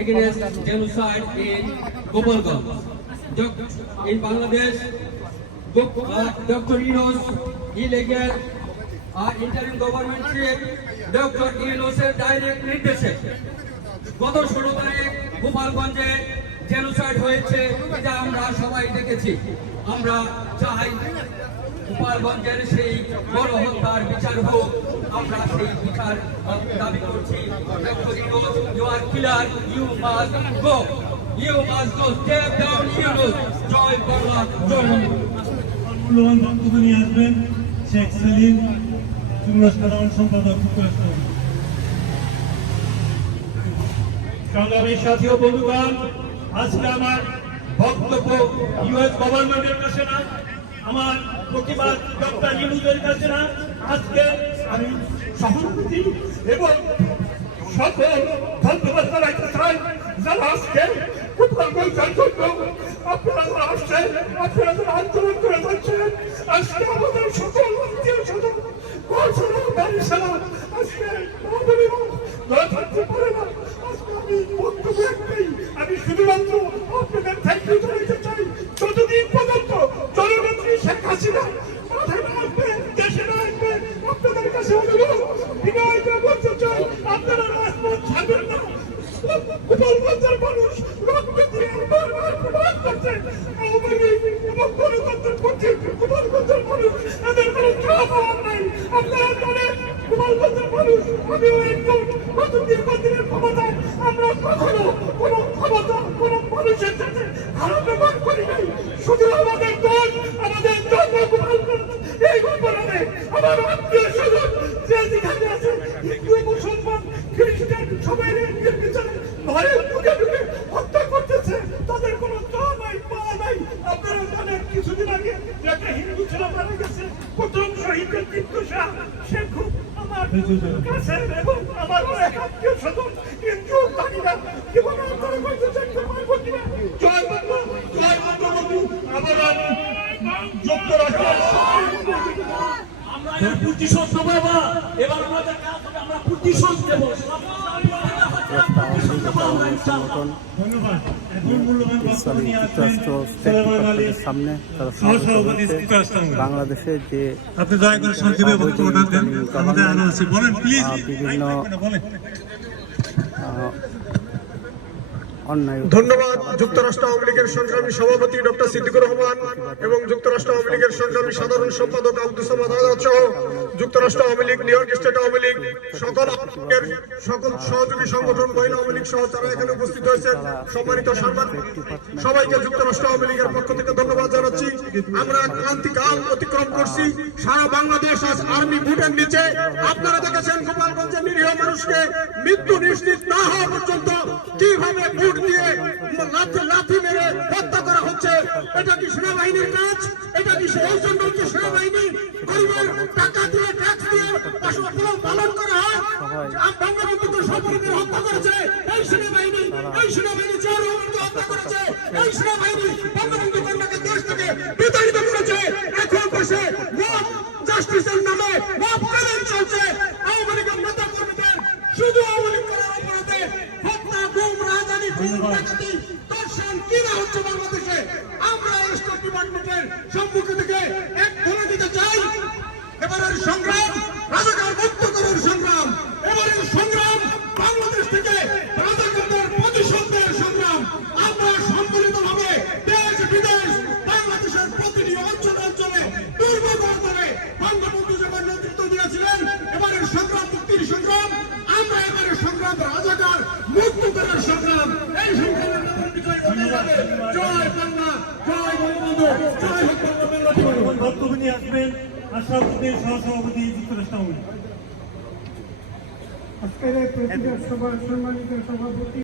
against genocide in Gopalganj. In Bangladesh, Dr. Yunus illegal interim government Dr. Yunusের direct নির্দেশে গত 16 তারিখ গোপালগঞ্জে জেনোসাইড হয়েছে, এটা আমরা সবাই দেখেছি। আমরা চাই গোপালগঞ্জের সেই বড় হত্যার বিচার হোক, আমরা সেই বিচার দাবি করছি। Doctor Yunus, you are killer, you must go, you must go, step down Yunus. জয় বাংলা, জয় মূল্যবান বক্তব্য নিয়ে আসবেন শেখ সেলিম, যুগ্ম সাধারণ সম্পাদক যুক্তরাষ্ট্র। সংগ্রামী সাথী ও বন্ধুগণ, আজকে আমার বক্তব্য ইউএস গভর্নমেন্টের কাছে না, আমার প্রতিবাদ ডক্টর ইউনূসের কাছে না। আজকে আমি সহানুভূতি এবং সকল ধন্যবাদ জানাইতে চাই যারা আজকে গোপালগঞ্জের জন্য আপনারা আসছেন, আপনারা যারা আন্দোলন করে যাচ্ছেন। আজকে আমাদের সকল আত্মীয় স্বজন আজকে থাকতে পারে না। আজকে আমি বক্তব্য একটাই, আমি শুধুমাত্র আপনাদের থ্যাংক ইউ জানাইতে চাই। যতদিন পর্যন্ত জননেত্রী শেখ হাসিনা মাথায় না আসবে, দেশে না আসবে, আপনাদের কাছে অনুরোধ বিনয় করে বলতে চাই, আপনারা রাজপথ ছাড়বেন না। গোপালগঞ্জের মানুষ রক্ত দিয়ে বারবার প্রমাণ করছে আওয়ামী লীগ এবং গণতন্ত্রের পক্ষে গোপালগঞ্জের মানুষ এদের কোনো চাপ পাওয়ার নাই। আপনারা জানেন গোপালগঞ্জের মানুষ, আমিও একজন গত দীর্ঘদিনের ক্ষমতায় আমরা কখনো কোনো ক্ষমতা কোনো মানুষের সাথে খারাপ ব্যবহার করি নাই। শুধু আমাদের দল, আমাদের জন্ম গোপালগঞ্জ। এই ঘটনায় আমার আত্মীয় স্বজন যে যেখানে আছে, হিন্দু মুসলমান খ্রিস্টান সবাই নির্বিচারে ঘরে ঢুকে ঢুকে হত্যা করতেছে, তাদের কোনো চা নাই পাওয়া নাই। আপনারা জানেন কিছুদিন আগে একটা হিন্দু ছেলে মারা গেছে, প্রথম শহীদের কিন্তু সে খুব আমার কাছের এবং আমার এক আত্মীয় স্বজন, কিন্তু জানি না জীবনে আপনারা করতে চাইতে পারবো কিনা। জয় বাংলা, জয় বঙ্গবন্ধু। আবার আমি যুক্তরাষ্ট্রের আমরা প্রতিশোধ নেবো, এবার আমাদের কাজ হবে, আমরা প্রতিশোধ দেবো। সামনে বাংলাদেশে যে আপনি দয়া করে সংক্ষেপে বক্তব্যটা দেন, আমাদের আরো আছে, বলেন প্লিজ। বিভিন্ন অন্যায়। ধন্যবাদ। যুক্তরাষ্ট্র আওয়ামী লীগের সংগ্রামী সভাপতি ডক্টর সিদ্দিকুর রহমান এবং যুক্তরাষ্ট্র আওয়ামী লীগের সংগ্রামী সাধারণ সম্পাদক আব্দুস সামাদ আজাদ সহ যুক্তরাষ্ট্র Awami League, new York state Awami League, সকল সহযোগী সংগঠন, মহিলা আওয়ামী লীগ সহ যারা এখানে উপস্থিত হয়েছেন, সম্মানিত সাংবাদিক সবাইকে যুক্তরাষ্ট্র আওয়ামী লীগের পক্ষ থেকে ধন্যবাদ জানাচ্ছি। আমরা ক্রান্তিকাল অতিক্রম করছি, সারা বাংলাদেশ আজ আর্মি ভোটের নিচে। আপনারা দেখেছেন গোপালগঞ্জের নিরীহ মানুষকে মৃত্যু নিশ্চিত না হওয়া পর্যন্ত কিভাবে বুট দিয়ে লাথি মেরে হত্যা করা হচ্ছে। এটা কি সেনাবাহিনীর কাজ? এটা কি সৌজন্যকে সেনাবাহিনী গরিবের টাকা দিয়ে ট্যাক্স দিয়ে পালন করা হয়? বঙ্গবন্ধুকে সম্পর্কে হত্যা করেছে এই সেনাবাহিনী, এই সেনাবাহিনী চেয়ারম্যানকে হত্যা করেছে এই সেনাবাহিনী, বঙ্গবন্ধু কন্যাকে দেশ থেকে বিতাড়িত করেছে। এখন বসে মব জাস্টিসের নামে মব ক্যালেন্স চলছে। আওয়ামী লীগের নেতা কর্মীদের শুধু আওয়ামী লীগ করার অপরাধে হত্যা, গুম, রাজধানী, ডাকাতি, দর্শন কিনা হচ্ছে বাংলাদেশে। আমরা স্টেট ডিপার্টমেন্টের সম্মুখে থেকে এক বলে দিতে চাই, এবারের সংগ্রাম রাজাকার মুক্ত করার সংগ্রাম, এবারের সংগ্রাম বাংলাদেশ থেকে রাজাকারদের প্রতিশোধের সংগ্রাম। আমরা সম্মিলিতভাবে দেশ বিদেশ বাংলাদেশের প্রতিটি অঞ্চলে অঞ্চলে দুর্ভোগ করে বঙ্গবন্ধু যখন নেতৃত্ব দিয়েছিলেন এবারের সংগ্রাম মুক্তির সংগ্রাম, আমরা এবারের সংগ্রাম রাজাকার মুক্ত করার সংগ্রাম। এই সংগ্রামের জয় বাংলা, জয় বঙ্গবন্ধু, জয় বাংলা। বক্তব্য নিয়ে আসবেন আশরাফুদ্দিন, সহসভাপতি যুক্তরাষ্ট্র আওয়ামী লীগ। আজকের এই প্রতিবাদ সভার সম্মানিত সভাপতি